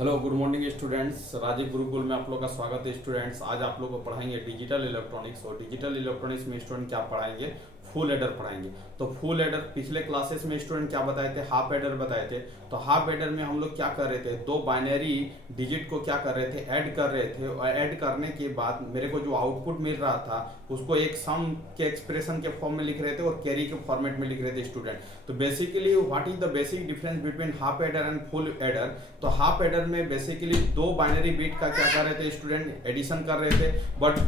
Hello good morning students. Rajiv Gurukul में आप लोग का स्वागत है स्टूडेंट्स। आज आप लोग को पढ़ाएंगे डिजिटल इलेक्ट्रॉनिक्स और डिजिटल इलेक्ट्रॉनिक्स में स्टूडेंट क्या पढ़ाएंगे, फुल एडर पढ़ाएंगे। तो फुल एडर पिछले क्लासेस में स्टूडेंट क्या बताए थे, हाफ एडर बताए थे। तो हाफ एडर में हम लोग क्या कर रहे थे, दो बाइनरी डिजिट को क्या कर रहे थे, ऐड कर रहे थे। और ऐड करने के बाद मेरे को जो आउटपुट मिल रहा था उसको एक सम के एक्सप्रेशन के फॉर्म में लिख रहे थे और कैरी के फॉर्मेट में लिख रहे थे स्टूडेंट। तो basically what is the basic difference between half adder and full adder. तो हाफ एडर में बेसिकली दो बाइनरी बिट का क्या कर रहे थे स्टूडेंट, एडिशन कर रहे थे। बट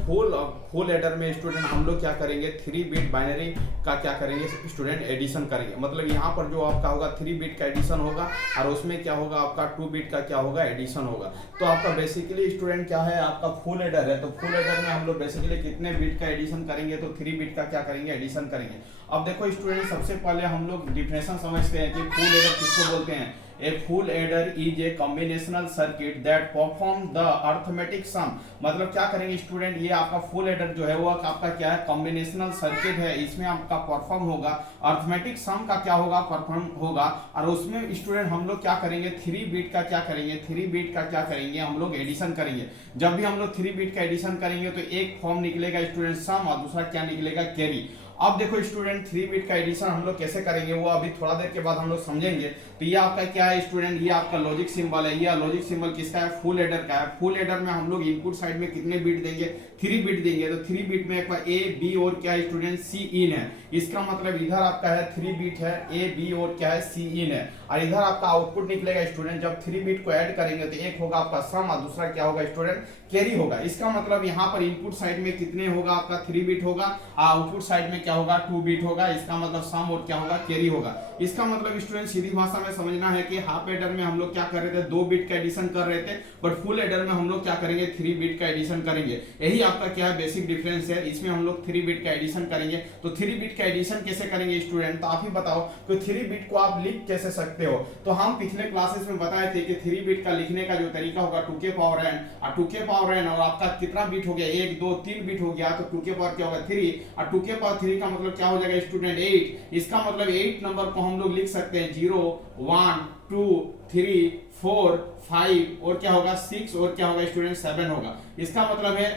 फुल एडर में स्टूडेंट हम लोग क्या करेंगे, 3 बिट बाइनरी का क्या करेंगे स्टूडेंट, एडिशन करेंगे। मतलब यहाँ पर जो आपका होगा 3 बिट का एडिशन होगा और उसमें क्या होगा आपका 2 बिट का क्या होगा, एडिशन होगा। तो आपका बेसिकली स्टूडेंट क्या है, आपका फुल एडर है। तो फुल एडर में हम लोग बेसिकली कितने बिट का एडिशन करेंगे, तो 3 बिट का क्या करेंगे, एडिशन करेंगे। अब देखो स्टूडेंट, सबसे पहले हम लोग डिफिनेशन समझते हैं कि फुल एडर किसको बोलते हैं। A full adder is a combinational circuit that perform the arithmetic sum। मतलब क्या करेंगे स्टूडेंट, ये आपका फुल एडर जो है वो आपका क्या है, कॉम्बिनेशनल सर्किट है। इसमें आपका परफॉर्म होगा अर्थमेटिक सम का क्या होगा, परफॉर्म होगा। और उसमें स्टूडेंट हम लोग क्या करेंगे, 3 बिट का क्या करेंगे, 3 बिट का क्या करेंगे, हम लोग एडिशन करेंगे। जब भी हम लोग 3 बिट का एडिशन करेंगे तो एक फॉर्म निकलेगा स्टूडेंट सम और दूसरा क्या निकलेगा, कैरी। अब देखो स्टूडेंट, 3 बिट का एडिशन हम लोग कैसे करेंगे वो अभी थोड़ा देर के बाद हम लोग समझेंगे। तो ये आपका क्या है स्टूडेंट, ये आपका लॉजिक सिंबल है। ये लॉजिक सिंबल किसका है, फुल एडर का है। फुल एडर में हम लोग इनपुट साइड में कितने बिट देंगे, 3 बिट देंगे। तो 3 बिट में एक ए बी और क्या है स्टूडेंट, सी इन है। इसका मतलब इधर आपका है 3 बिट है, ए बी और क्या है, सी इन है। और इधर आपका आउटपुट निकलेगा स्टूडेंट, जब 3 बिट को ऐड करेंगे तो एक होगा आपका सम और दूसरा क्या होगा स्टूडेंट, कैरी होगा। इसका मतलब यहाँ पर इनपुट साइड में कितने होगा आपका 3 बिट होगा, आउटपुट साइड में क्या होगा 2 बिट होगा। इसका मतलब सम और क्या होगा, कैरी होगा। इसका मतलब स्टूडेंट सीधी भाषा में समझना है कि हाफ एडर में हम लोग क्या कर रहे थे, 2 बिट का एडिशन कर रहे थे। बट फुल एडर में हम लोग क्या करेंगे, 3 बिट का एडिशन करेंगे। यही आपका क्या है, बेसिक डिफरेंस है। इसमें हम लोग 3 बिट का एडिशन करेंगे। तो 3 बिट का एडिशन कैसे करेंगे स्टूडेंट, तो आप ही बताओ कि 3 बिट को आप लिख कैसे सकते हो। तो हम पिछले क्लासेस में बताए थे कि 3 बिट का लिखने का जो तरीका होगा 2 के पावर n और 2 के पावर n, और आपका कितना बिट हो गया, 1 2 3 बिट हो गया। तो 2 के पावर क्या होगा 3, और 2 के पावर 3 का मतलब क्या हो जाएगा स्टूडेंट 8। इसका मतलब 8 नंबर को हम लोग लिख सकते हैं 0 1 2 3 4 5 और क्या होगा 6 और क्या होगा स्टूडेंट 7 होगा। इसका मतलब है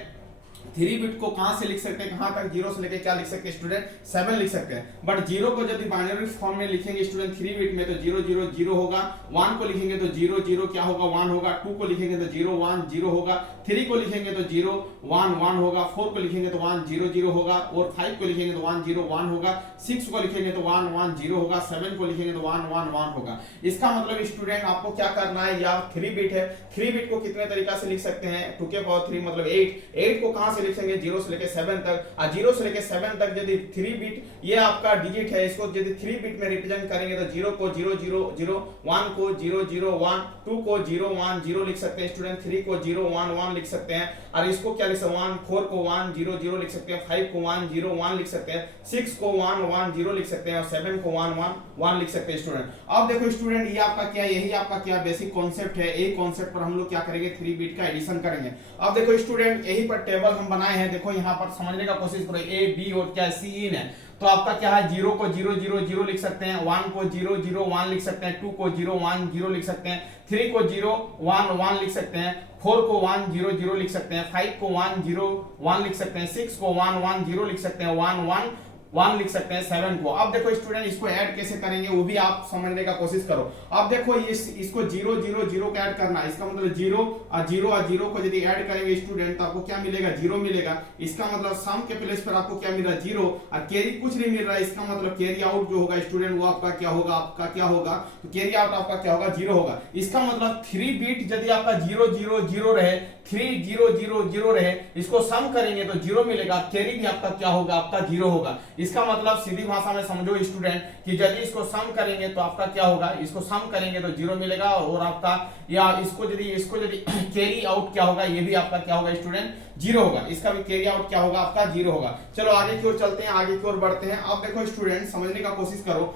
3 बिट को कहां से लिख सकते हैं, कहां तक, 0 से लेके क्या लिख सकते हैं स्टूडेंट, 7 लिख सकते हैं। बट 0 को यदि बाइनरी फॉर्म में लिखेंगे स्टूडेंट 3 बिट में तो 0 0 0 होगा। 1 को लिखेंगे तो 0 0 क्या होगा, 1 होगा। 2 को लिखेंगे तो 0 1 0 होगा। 3 को लिखेंगे तो 0 1 1 होगा। 4 को लिखेंगे तो 1 0 0 होगा। और 5 को लिखेंगे तो 1 0 1 होगा। 6 को लिखेंगे तो 1 1 0 होगा। 7 को लिखेंगे तो 1 1 1 होगा। इसका मतलब स्टूडेंट आपको क्या करना है, या 3 बिट है, 3 बिट को कितने तरीका से लिख सकते हैं, 2 के पावर 3 मतलब 8 को कहां से लिखेंगे, 0 से लेके 7 तक। और 0 से लेके 7 तक यदि 3 बिट ये आपका डिजिट है, इसको यदि 3 बिट में रिप्रेजेंट करेंगे तो 0 को 0 0 0, 1 को 0 0 1, 2 को 0 1 0 लिख सकते हैं स्टूडेंट, 3 को 0 1 1 लिख सकते हैं। और इसको क्या लिख सकते हैं, 4 को 1 0 0 लिख सकते हैं। 5 को 1 0 1 लिख सकते हैं। 6 को 1 1 0 लिख सकते हैं। और 7 को 1 1 1 लिख सकते हैं स्टूडेंट। अब देखो स्टूडेंट, ये आपका क्या, यही आपका क्या बेसिक कॉन्सेप्ट है। एक कॉन्सेप्ट पर हम लोग क्या करेंगे, 3 बिट का एडिशन करेंगे। अब देखो स्टूडेंट, यही पर टेबल हम बनाए हैं। देखो यहाँ पर समझने का कोशिश करो, ए बी और क्या सी इन है। तो आपका क्या है, 0 को 0 0 0 लिख सकते हैं। 1 को 0 0 1 लिख सकते हैं। 2 को 0 1 0 लिख सकते हैं। 3 को 0 1 1 लिख सकते हैं। 4 को 1 0 0 लिख सकते हैं। 5 को 1 0 1 लिख सकते हैं। 6 को 1 1 0 लिख सकते हैं। 1 1 1 लिख सकते हैं 7 को। अब देखो स्टूडेंट, इसको ऐड कैसे करेंगे वो भी आप समझने का कोशिश करो। अब देखो इसको 0 0 0 का ऐड करना, इसका मतलब 0 और 0 और 0 को यदि ऐड करेंगे स्टूडेंट तो आपको क्या मिलेगा, 0 मिलेगा। इसका मतलब सम के प्लेस पर आपको क्या मिल रहा है, 0, और कैरी कुछ नहीं मिल रहा है। इसका मतलब कैरी आउट जो होगा स्टूडेंट वो आपका क्या होगा, आपका क्या होगा, तो कैरी आउट आपका क्या होगा, 0 होगा। इसका मतलब 3 बिट यदि आपका 0 0 0 रहे, 3 0 0 0 रहे, इसको सम करेंगे तो 0 मिलेगा। कैरी भी आपका क्या होगा, आपका 0 होगा। इसका मतलब सीधी भाषा में समझो स्टूडेंट कि यदि इसको सम करेंगे तो आपका क्या होगा, इसको सम करेंगे तो 0 मिलेगा। और आपका या इसको यदि कैरी आउट क्या होगा, ये भी आपका क्या होगा स्टूडेंट, 0 होगा। इसका भी कैरी आउट क्या होगा, आपका 0 होगा। चलो आगे की ओर चलते हैं, आगे की ओर बढ़ते हैं। अब देखो स्टूडेंट, समझने का कोशिश करो।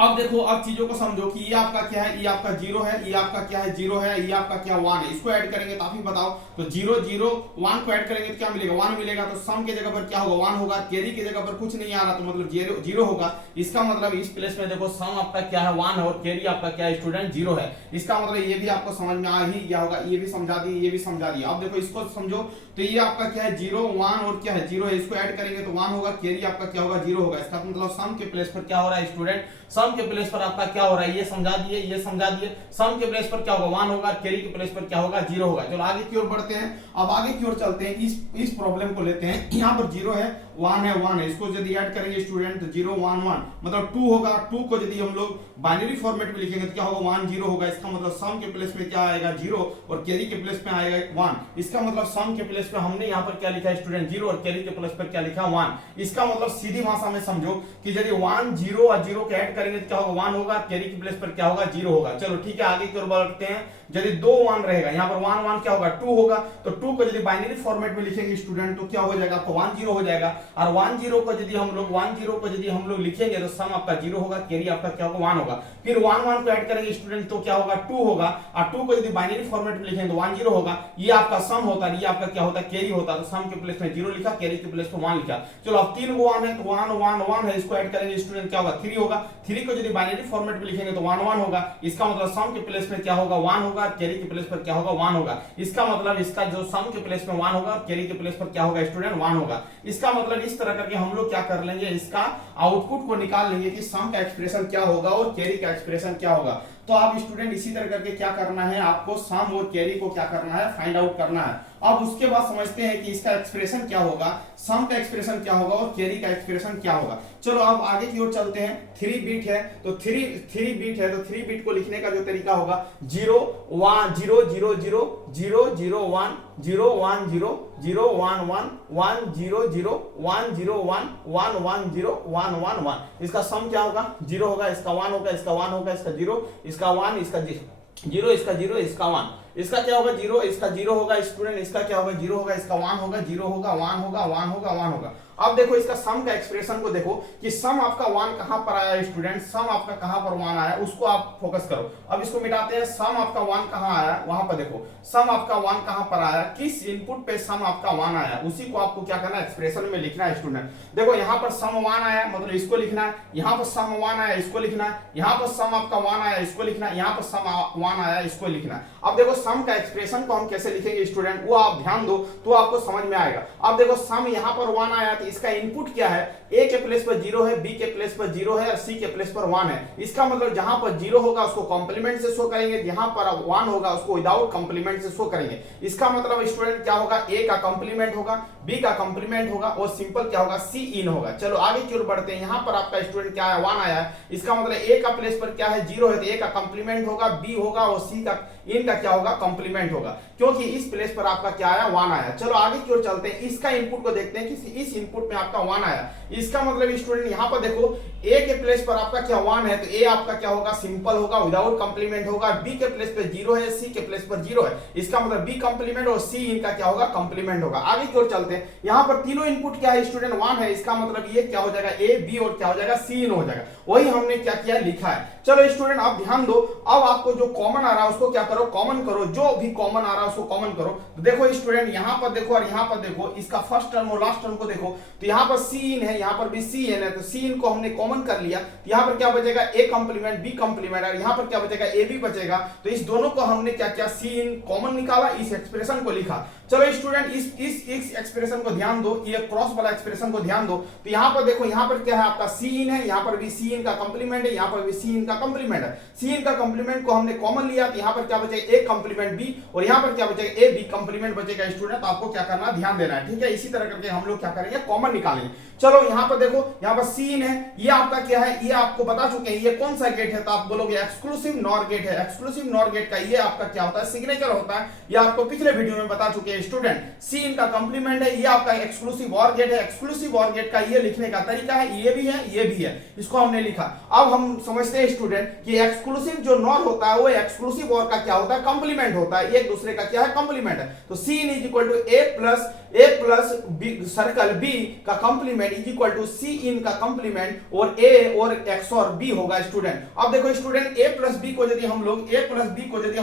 अब देखो, अब चीजों को समझो कि ये आपका क्या है, ये आपका जीरो है, ये आपका क्या है, जीरो है, ये आपका क्या वन है। इसको ऐड करेंगे तो आप ही बताओ, तो जीरो जीरो वन को ऐड करेंगे तो क्या मिलेगा, वन मिलेगा। तो सम के जगह पर क्या होगा, वन होगा। कैरी की जगह पर कुछ नहीं आ रहा तो मतलब जीरो जीरो होगा। इसका मतलब इस प्लेस में देखो सम आपका क्या है, वन है, और कैरी आपका क्या है स्टूडेंट, जीरो है। इसका मतलब ये भी आपको समझ में आ ही गया होगा, ये भी समझा दिए, ये भी समझा दिया। अब देखो इसको समझो, तो ये आपका क्या है, जीरो वन और क्या है, जीरो है। इसको ऐड करेंगे तो वन होगा, कैरी आपका क्या होगा, जीरो होगा। इसका मतलब सम के प्लेस पर क्या हो रहा है स्टूडेंट, सम के प्लेस पर आपका क्या हो रहा है, ये समझा दिए, ये समझा दिए। सम के प्लेस पर क्या होगा, वन होगा, कैरी के प्लेस पर क्या होगा, जीरो होगा। चलो आगे की ओर बढ़ते हैं। अब आगे की ओर चलते हैं, इस प्रॉब्लम को लेते हैं। यहाँ पर जीरो है, वन है, वन है। इसको यदि ऐड करेंगे स्टूडेंट तो जीरो वन वन मतलब टू होगा। टू को यदि हम लोग बाइनरी फॉर्मेट में लिखेंगे तो क्या होगा, वन जीरो होगा। इसका मतलब सम के प्लेस में क्या आएगा, जीरो, और कैरी के प्लेस में आएगा वन। इसका मतलब सम के प्लेस पे हमने यहाँ पर क्या लिखा है स्टूडेंट, जीरो, और कैरी के प्लेस पर क्या लिखा, वन। इसका मतलब सीधी भाषा में समझो कि यदि वन जीरो और जीरो को ऐड करेंगे तो क्या होगा, वन होगा, कैरी के प्लेस पर क्या होगा, जीरो होगा। चलो ठीक है, आगे की ओर बढ़ते हैं। यदि दो वन रहेगा, यहाँ पर वन वन क्या होगा, टू होगा। तो टू को यदि बाइनरी फॉर्मेट में लिखेंगे स्टूडेंट तो क्या हो जाएगा, आपको वन जीरो हो जाएगा। और वन जीरो को यदि हम लोग लिखेंगे तो सम आपका जीरो होगा, कैरी आपका क्या होगा, वन होगा। फिर वन वन को ऐड करेंगे स्टूडेंट तो क्या होगा, टू होगा। और टू को यदि बाइनरी फॉर्मेट में लिखेंगे तो वन जीरो होगा। ये आपका सम होता है, ये आपका क्या होता है, कैरी होता। तो सम के प्लेस में जीरो लिखा, कैरी के प्लेस में वन लिखा। चलो अब तीन को वन है तो वन वन वन है, इसको ऐड करेंगे स्टूडेंट क्या होगा, थ्री होगा। थ्री को यदि बाइनरी फॉर्मेट में लिखेंगे तो वन वन होगा। इसका मतलब सम के प्लेस में क्या होगा, वन होगा, कैरी के प्लेस पर क्या होगा, वन होगा। इसका मतलब इसका जो सम के प्लेस में वन होगा और कैरी के प्लेस पर क्या होगा स्टूडेंट, वन होगा। इसका मतलब इस तरह करके हम लोग क्या कर लेंगे, इसका आउटपुट को निकाल लेंगे कि सम का एक्सप्रेशन क्या होगा और कैरी का एक्सप्रेशन क्या होगा। तो आप स्टूडेंट इसी तरह करके क्या करना है, आपको सम और कैरी को क्या करना है, फाइंड आउट करना है। अब उसके बाद समझते हैं कि इसका एक्सप्रेशन क्या होगा, सम का एक्सप्रेशन क्या होगा और कैरी का एक्सप्रेशन क्या होगा। चलो अब आगे की ओर चलते हैं। 3 बिट है तो 3 बिट है तो 3 बिट को लिखने का जो तरीका होगा, 0 1 0 0 0 0 0 1 0 1 0 0 1 1 1 0 0 1 0 1 1 1 0 1 1 1। इसका सम क्या होगा, 0 होगा, इसका 1 होगा, इसका 1 होगा, इसका 0, इसका 1, इसका 0, इसका 0, इसका 1। इसका क्या होगा, 0, इसका 0 होगा स्टूडेंट, इसका क्या होगा, 0 होगा, इसका 1 होगा, 0 होगा, 1 होगा, 1 होगा, 1 होगा। अब देखो इसका सम का एक्सप्रेशन को देखो कि सम आपका 1 कहां पर आया स्टूडेंट, सम आपका कहां पर 1 आया, उसको आप फोकस करो। अब इसको मिटाते हैं। सम आपका 1 कहां आया, वहां पर देखो सम आपका 1 कहां पर आया, किस इनपुट पे सम आपका 1 आया, उसी को आपको क्या करना है, एक्सप्रेशन में लिखना है स्टूडेंट। देखो यहां पर सम 1 आया मतलब इसको लिखना है, यहां पर सम 1 आया इसको लिखना है, यहां पर सम आपका 1 आया इसको लिखना है, यहां पर सम 1 आया इसको लिखना है। अब देखो सम का एक्सप्रेशन को हम कैसे लिखेंगे स्टूडेंट, वो आप ध्यान दो तो आपको समझ में आएगा। अब देखो सम यहां पर 1 आया तो इसका इनपुट क्या है, ए के प्लेस पर 0 है, बी के प्लेस पर 0 है और सी के प्लेस पर 1 है। इसका मतलब जहां पर 0 होगा उसको कॉम्प्लीमेंट से शो करेंगे, जहां पर 1 होगा उसको विदाउट कॉम्प्लीमेंट से शो करेंगे। इसका मतलब स्टूडेंट क्या होगा, ए का कॉम्प्लीमेंट होगा, बी का कॉम्प्लीमेंट होगा और सिंपल क्या होगा, सी इन होगा। चलो आगे की ओर बढ़ते हैं। यहां पर आपका स्टूडेंट क्या है, 1 आया है, इसका मतलब ए का प्लेस पर क्या है, 0 है तो ए का कॉम्प्लीमेंट होगा, बी होगा और सी का इन का क्या होगा, कॉम्प्लीमेंट होगा, क्योंकि इस प्लेस पर आपका क्या आया, 1 आया। चलो आगे की ओर चलते हैं। इसका इनपुट को देखते हैं कि इस इनपुट में आपका 1 आया। इसका मतलब स्टूडेंट यहां पर देखो ए के प्लेस पर आपका क्या 1 है तो ए आपका क्या होगा, सिंपल होगा, विदाउट कॉम्प्लीमेंट होगा। बी के प्लेस पर 0 है, सी के प्लेस पर 0 है, इसका मतलब बी कॉम्प्लीमेंट और सी इनका क्या होगा, कॉम्प्लीमेंट होगा। आगे की ओर चलते हैं। यहां पर तीनों इनपुट क्या है स्टूडेंट, 1 है, इसका मतलब ये क्या हो जाएगा, ए बी और क्या हो जाएगा, सी इन हो जाएगा। वही हमने क्या किया, लिखा है। चलो स्टूडेंट आप ध्यान दो, अब आपको जो कॉमन आ रहा है उसको क्या करो, कॉमन करो, जो भी कॉमन आ रहा है उसको कॉमन करो। तो देखो स्टूडेंट यहां पर देखो और यहां पर देखो, इसका फर्स्ट टर्म और लास्ट टर्म को देखो, तो यहां पर सी इन है, यहां पर भी सी इन है, तो सी इन को हमने कॉमन कर लिया। यहां पर क्या बचेगा, ए कॉम्प्लीमेंट बी कॉम्प्लीमेंट, और यहां पर क्या बचेगा, ए बी बचेगा। तो इस दोनों को हमने क्या किया, सी इन कॉमन निकाला, इस एक्सप्रेशन को लिखा। चलो स्टूडेंट इस एक्सप्रेशन को ध्यान दो, ये क्रॉस वाला एक्सप्रेशन को ध्यान दो। तो यहां पर देखो, यहां पर क्या है आपका सी इन है, यहां पर भी सी इन का कॉम्प्लीमेंट है, यहां पर भी सी इन का कॉम्प्लीमेंट है। सी इन का कॉम्प्लीमेंट को हमने कॉमन लिया तो यहां पर क्या बचेगा, ए कॉम्प्लीमेंट बी, और यहां पर क्या बचेगा, ए बी कॉम्प्लीमेंट बचेगा स्टूडेंट। तो आपको क्या करना, ध्यान देना है, ठीक है। इसी तरह करके हम लोग क्या करेंगे, कॉमन निकालेंगे। चलो यहां पर देखो, यहां पर सी इन है, ये आपका क्या है, ये आपको बता चुके हैं ये कौन सा गेट है, तो आप बोलोगे एक्सक्लूसिव नॉर गेट है। एक्सक्लूसिव नॉर गेट का ये आपका क्या होता है, सिग्नेचर होता है, ये आपको पिछले वीडियो में बता चुके हैं स्टूडेंट। सी इन का कॉम्प्लीमेंट है, ये आपका एक्सक्लूसिव और गेट है। एक्सक्लूसिव और गेट का ये लिखने का तरीका है, ये भी है, ये भी है, इसको हमने लिखा। अब हम समझते हैं स्टूडेंट कि एक्सक्लूसिव जो नॉर होता है वो एक्सक्लूसिव और का क्या होता है, कंप्लीमेंट होता है, एक दूसरे का क्या है, कंप्लीमेंट है। तो C in is equal to A plus B circle B का complement is equal to C in का कंप्लीमेंट और ए और एक्स और बी होगा स्टूडेंट। अब देखो स्टूडेंट ए प्लस बी को यदि हम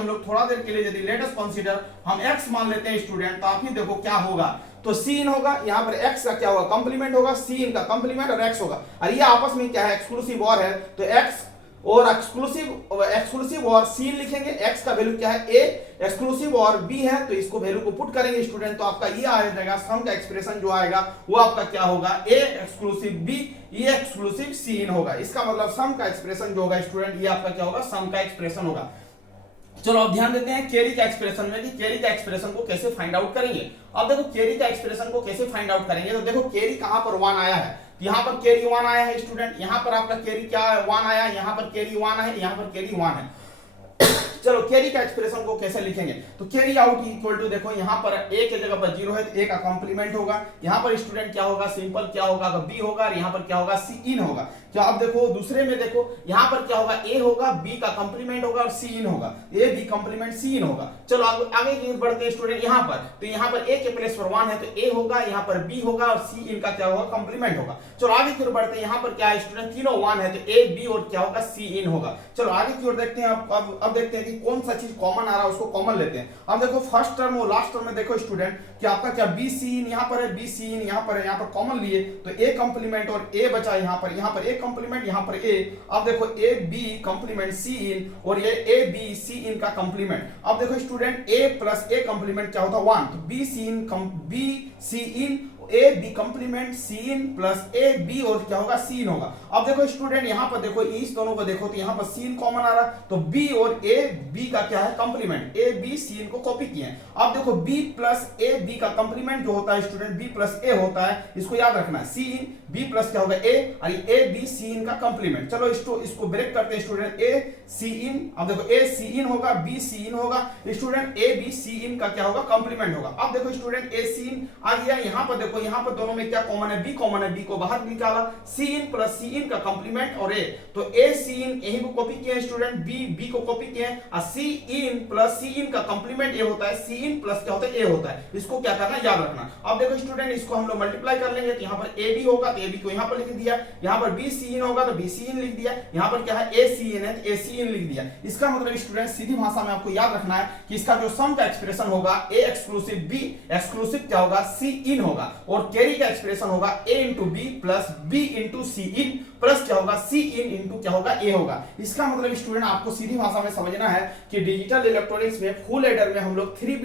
लोग थोड़ा देर के लिए यदि लेट अस कंसीडर हम एक्स मान लेते हैं स्टूडेंट, तो आप ही देखो क्या होगा, तो सी इन होगा, यहाँ पर एक्स का क्या होगा, कंप्लीमेंट होगा, सी इन का कंप्लीमेंट और एक्स होगा, और ये आपस में क्या है, एक्सक्लूसिव और है, तो एक्स और एक्सक्लूसिव और सी लिखेंगे, एक्स का वैल्यू क्या है ए, एक्सक्लूसिव और बी है, तो इसको वैल्यू को पुट करेंगे स्टूडेंट, तो आपका ये आ जाएगा, सम का एक्सप्रेशन जो आएगा वो आपका क्या होगा, ए एक्सक्लूसिव बी ये एक्सक्लूसिव सी इन होगा। इसका मतलब सम का एक्सप्रेशन जो होगा स्टूडेंट, ये आपका क्या होगा, सम का एक्सप्रेशन होगा। चलो अब ध्यान देते हैं कैरी का एक्सप्रेशन में कि कैरी का एक्सप्रेशन को कैसे फाइंड आउट करेंगे। अब देखो कैरी का एक्सप्रेशन को कैसे फाइंड आउट करेंगे, तो देखो कैरी कहां पर 1 आया है, यहाँ पर कैरी 1 आया है स्टूडेंट, यहाँ पर आपका कैरी क्या है 1 आया, यहाँ पर कैरी 1 है, यहाँ पर कैरी 1 है। चलो कैरी का एक्सप्रेशन को कैसे लिखेंगे, तो कैरी आउट इक्वल टू देखो यहाँ पर ए के जगह पर 0 है तो ए का कॉम्प्लीमेंट होगा, यहाँ पर स्टूडेंट क्या होगा, सिंपल क्या होगा, बी होगा, और यहाँ पर क्या होगा, सी इन होगा। क्या अब देखो दूसरे में देखो यहाँ पर क्या होगा, ए होगा, बी का कंप्लीमेंट होगा और सी इन होगा, ए बी कंप्लीमेंट सी इन होगा। चलो आगे की बढ़ते हैं स्टूडेंट, यहाँ पर तो यहाँ पर ए के प्लेस पर 1 है तो ए होगा, यहाँ पर बी होगा और सी इन का क्या होगा, कंप्लीमेंट होगा। चलो आगे की ओर बढ़ते हैं, यहाँ पर क्या है स्टूडेंट, तीनों 1 है तो ए बी और क्या होगा, सी इन होगा। चलो आगे की ओर देखते हैं, अब देखते हैं कि कौन सा चीज कॉमन आ रहा है, उसको कॉमन लेते हैं। अब देखो फर्स्ट टर्म और लास्ट टर्म में देखो स्टूडेंट कि आपका क्या बी सी इन यहाँ पर है, बी सी इन यहाँ पर है, यहाँ पर कॉमन लिए तो ए कंप्लीमेंट और ए बचा यहाँ पर ए कंप्लीमेंट, यहाँ पर ए। अब देखो ए बी कंप्लीमेंट सी इन और ये ए बी सी इन का कंप्लीमेंट। अब देखो student A plus A complement क्या होता है 1, तो B C in A B complement C in plus A B और क्या होगा, सी इन होगा। अब देखो स्टूडेंट यहाँ पर देखो इस दोनों को देखो तो यहाँ पर सी इन कॉमन आ रहा है, तो बी और ए बी का क्या है, कंप्लीमेंट, ए बी सी इन को कॉपी किए हैं। अब देखो बी प्लस ए बी का कंप्लीमेंट जो होता है स्टूडेंट बी प्लस ए होता है, इसको याद रखना है, सी इन बी प्लस क्या होगा ए और ए बी सी इन का कंप्लीमेंट। चलो इसको ब्रेक करते हैं स्टूडेंट, ए सी इन, अब देखो ए सी इन होगा, बी सी इन होगा, student A B C in का क्या होगा, कंप्लीमेंट होगा। अब देखो स्टूडेंट ए सी इन आ गया, यहाँ पर देखो यहाँ पर दोनों में क्या कॉमन है, बी कॉमन है, बी को बाहर निकाला, सी इन प्लस सी इन का कंप्लीमेंट और ए, तो ए सी इन यही को कॉपी किया है स्टूडेंट, बी बी को कॉपी किया है, और सी इन प्लस सी इन का कंप्लीमेंट ए होता है, सी इन प्लस क्या होता है, ए होता है। इसको क्या करना है, याद रखना। अब देखो स्टूडेंट इसको हम लोग मल्टीप्लाई कर लेंगे, तो यहाँ पर ए बी होगा तो ए बी को यहाँ पर लिख दिया, यहाँ पर बी सी इन होगा तो बी सी इन लिख दिया, यहाँ पर क्या है ए सी इन है तो ए सी इन लिख दिया। इसका मतलब स्टूडेंट सीधी भाषा में आपको याद रखना है कि इसका जो सम का एक्सप्रेशन होगा ए एक्सक्लूसिव बी एक्सक्लूसिव क्या होगा, सी इन होगा, और कैरी का एक्सप्रेशन होगा A into B plus B into C in plus क्या होगा, सी इन इंटू क्या होगा, ए होगा। इसका मतलब स्टूडेंट आपको सीधी भाषा में समझना है कि डिजिटल इलेक्ट्रॉनिक्स में फुल एडर में हम लोग 3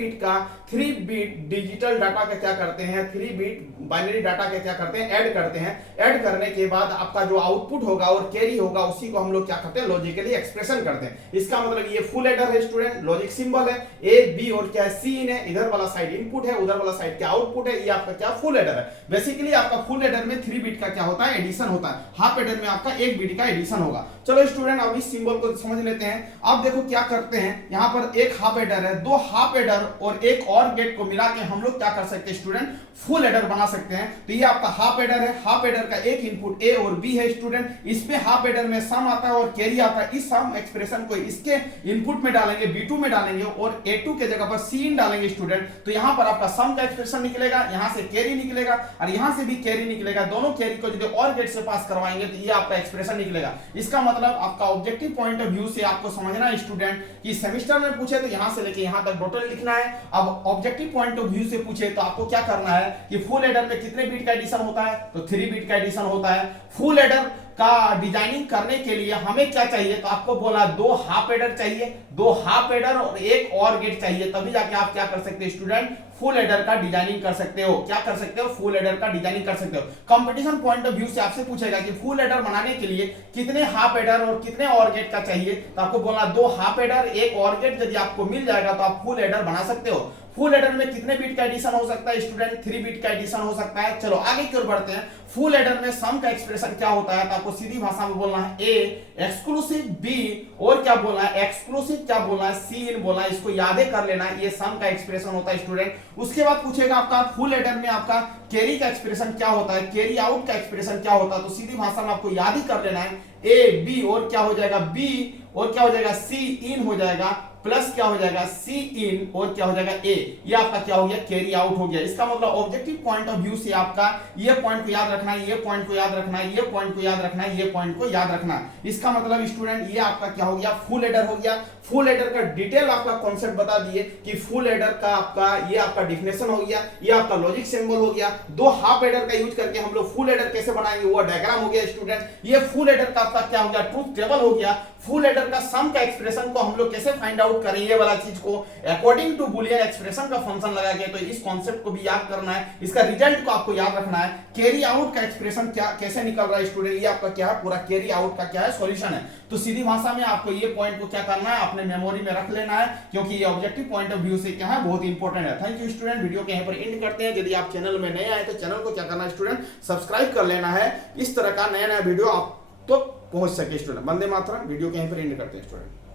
बिट डिजिटल डाटा का क्या करते हैं, 3 बिट बाइनरी डाटा का क्या करते हैं, ऐड करते हैं। ऐड करने के बाद आपका जो आउटपुट होगा और कैरी होगा उसी को हम लोग क्या करते हैं, लॉजिकली एक्सप्रेशन करते हैं। इसका मतलब ये फुल एडर है स्टूडेंट, लॉजिक सिंबल है, ए बी और क्या है, सी इन है, इधर वाला साइड इनपुट है, उधर वाला साइड क्या आउटपुट है, ये आपका क्या फुल एडर है। बेसिकली आपका फुल एडर में 3 बिट का क्या होता है, एडिशन होता है, हाफ एडर में आपका 1 बिट का एडिशन होगा। चलो स्टूडेंट अब इस सिंबल को समझ लेते हैं। अब देखो क्या करते हैं, यहाँ पर एक हाफ एडर है, 2 हाफ एडर और एक और गेट को मिला के हम लोग क्या कर सकते हैं स्टूडेंट, फुल एडर बना सकते हैं। तो ये आपका हाफ एडर है, हाफ एडर का एक इनपुट ए और बी है स्टूडेंट, इसमें हाफ एडर में सम आता है और कैरी आता है। इस सम एक्सप्रेशन को इसके इनपुट में डालेंगे, B2 में डालेंगे और A2 के जगह पर C इन डालेंगे स्टूडेंट, तो यहाँ पर आपका सम का एक्सप्रेशन निकलेगा, यहाँ से कैरी निकलेगा और यहाँ से भी कैरी निकलेगा। दोनों कैरी को यदि और गेट से पास करवाएंगे तो ये आपका एक्सप्रेशन निकलेगा। इसका मतलब आपका ऑब्जेक्टिव पॉइंट ऑफ व्यू से आपको समझना है स्टूडेंट कि सेमेस्टर में पूछे तो यहाँ से लेके यहाँ तक टोटल लिखना है। अब ऑब्जेक्टिव पॉइंट ऑफ व्यू से पूछे तो आपको क्या करना है कि फुल एडर में कितने बिट का एडिशन होता है, तो 3 बिट का एडिशन होता है। फुल एडर का डिजाइनिंग करने के लिए हमें क्या चाहिए, तो आपको बोला 2 हाफ एडर चाहिए, 2 हाफ एडर और एक और गेट चाहिए, तभी जाके आप क्या कर सकते हैं स्टूडेंट, फुल एडर का डिजाइनिंग कर सकते हो। क्या कर सकते हो, फुल एडर का डिजाइनिंग कर सकते हो। कंपटीशन पॉइंट ऑफ व्यू से आपसे पूछेगा कि फुल एडर बनाने के लिए कितने हाफ एडर और कितने और गेट का चाहिए, तो आपको बोलना 2 हाफ एडर एक और गेट, यदि आपको मिल जाएगा तो आप फुल एडर बना सकते हो। फुल एडर में कितने बिट का एडिशन हो सकता है स्टूडेंट, 3 बिट का एडिशन हो सकता है। चलो आगे की ओर बढ़ते हैं। फुल एडर में सम का एक्सप्रेशन क्या होता है, तो आपको सीधी भाषा में बोलना है ए एक्सक्लूसिव बी और क्या बोलना है, एक्सक्लूसिव क्या बोलना है, सी इन बोलना है। इसको याद कर लेना है, ये सम का एक्सप्रेशन होता है स्टूडेंट। उसके बाद पूछेगा आपका फुल एडर में आपका कैरी का एक्सप्रेशन क्या होता है, कैरी आउट का एक्सप्रेशन क्या होता है। तो सीधी भाषा में आपको याद ही कर लेना है, ए बी और क्या हो जाएगा बी और क्या हो जाएगा सी इन हो जाएगा प्लस क्या हो जाएगा सी इन और क्या हो जाएगा ए। ये आपका क्या हो गया कैरी आउट हो गया। इसका मतलब ऑब्जेक्टिव पॉइंट ऑफ व्यू से आपका ये पॉइंट को याद रखना है, ये पॉइंट को याद रखना है, ये पॉइंट को याद रखना है, ये पॉइंट को याद रखना है। इसका मतलब स्टूडेंट ये आपका क्या हो गया फुल एडर हो गया। फुल एडर का डिटेल आपका कॉन्सेप्ट बता दिए कि फुल एडर का आपका ये आपका डिफिनेशन हो गया, ये आपका लॉजिक सिंबल हो गया। दो हाफ एडर का यूज करके हम लोग फुल एडर कैसे बनाएंगे वो डायग्राम हो गया स्टूडेंट। ये फुल एडर का आपका क्या हो गया ट्रूथ टेबल हो गया। फुल एडर का सम का एक्सप्रेशन को हम लोग कैसे फाइंड आउट करेंगे वाला चीज को अकॉर्डिंग टू बुलियन एक्सप्रेशन का फंक्शन लगा के, तो इस कॉन्सेप्ट को भी याद करना है, इसका रिजल्ट को आपको याद रखना है। कैरी आउट का एक्सप्रेशन क्या कैसे निकल रहा है स्टूडेंट, ये आपका क्या है पूरा कैरी आउट का क्या है सॉल्यूशन है। तो सीधी भाषा में आपको ये पॉइंट को क्या करना है अपने मेमोरी में रख लेना है, क्योंकि ये ऑब्जेक्टिव पॉइंट ऑफ व्यू से क्या है बहुत इंपॉर्टेंट है। थैंक यू स्टूडेंट, वीडियो के यहाँ पर एंड करते हैं। यदि आप चैनल में नए आए तो चैनल को क्या करना है स्टूडेंट सब्सक्राइब कर लेना है, इस तरह का नया नया वीडियो आप तो पहुंच सके स्टूडेंट। वंदे मातरम, वीडियो के यहीं पर एंड करते हैं स्टूडेंट।